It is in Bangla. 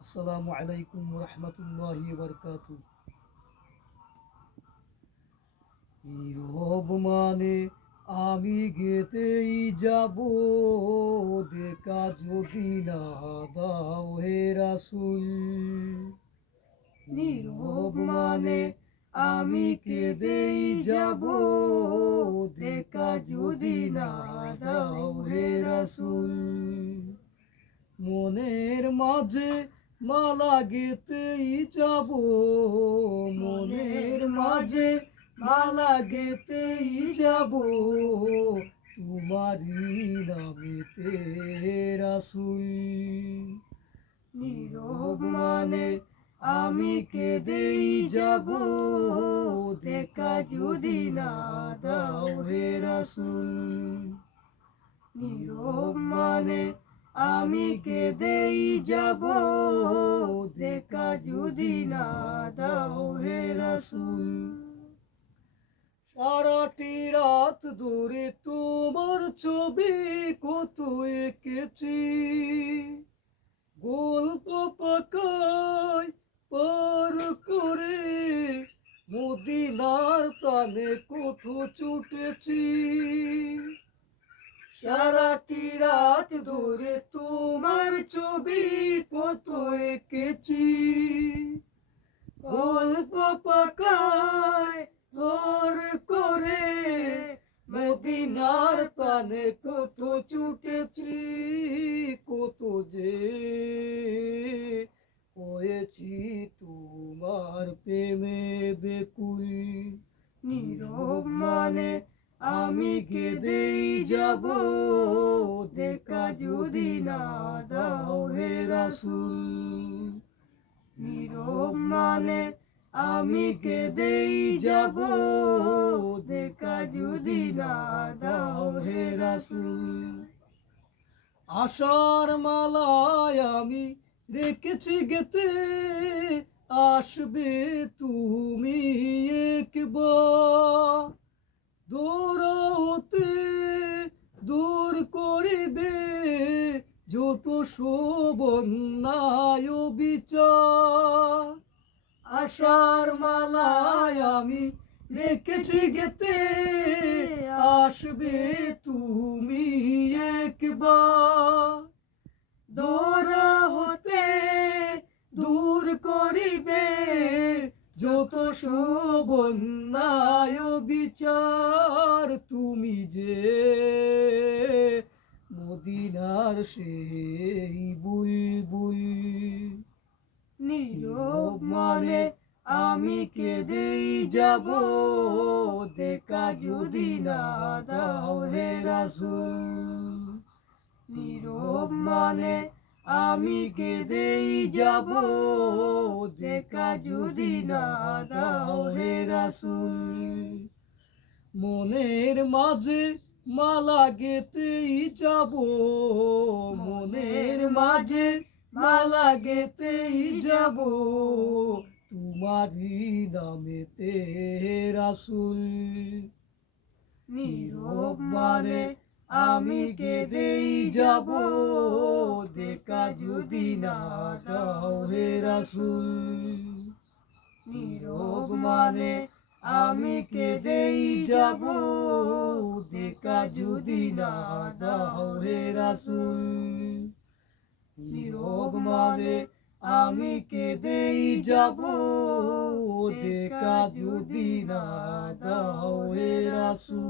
আসসালামু আলাইকুম রহমতুল্লাহি বারকাতু। নীরব মানে আমি গেতেই যাব, দেখা যদি না দাও হে রাসূল। নীরব মানে আমি কেঁদেই যাব, দেখা যদি না দাও হে রাসূল। মনের মাঝে মালা গেতেই যাব, মনের মাঝে মালা গেতেই যাব, তোমারই নামেতে রাসূল। নীরব মানে আমি কেঁদেই যাব, দেখা যদি না দাও হে রাসূল। নীরব মানে আমি কেঁদেই যাব, দেখা যদি না দাও হে রাসূল। সারাটি রাত ধরে তোমার ছবি কত এঁকেছি, গল্প পাকায় পার করে মদিনার প্রাণে কত ছুটেছি। সারাটি রাত ধরে তোমার ছবি কত এঁকেছি, গল্প পাকায় ঘর করে মদিনার প্রাণে কত ছুটেছি। কত যে হয়েছি তোমার প্রেমে বেকুল। নীরব মানে আমি কেঁদেই যাব, দেখা যদি না দাও হে রাসূল। নীরব মানে আমি কেঁদেই যাব, দেখা যদি না দাও হে রাসূল। আশার মালায় আমি রেখেছি গেতে, আসবে তুমি একবার। দৌড়তে দূর করিবে যত শোভন্যায় বিচার। আশার মালায় আমি রেখেছি গেতে, আসবে তুমি একবার। দৌড়া হতে দূর করিবে যত শোভন্যায় বিচার। তুমি যে মদিনার সেই বুলবুল। নীরব মানে আমি কেঁদেই যাব, দেখা যদি না দাও হে রাসূল। নীরব মানে আমি কেঁদেই যাব, দেখা যদি না দাও হে রাসূল। মনের মাঝে মালা গেতেই যাব, মনের মাঝে মালা গেতেই যাব, তোমারই নামেতে রাসূল। নীরব মানে আমি কেঁদেই যাব, দেখা যদি না দাও হে রাসূল। নীরব মানে আমি কেঁদেই যাব, দেখা যদি না দাও হে রাসূল। নীরব মানে আমি কেঁদেই যাব, দেখা যদি না দাও হে রাসূল।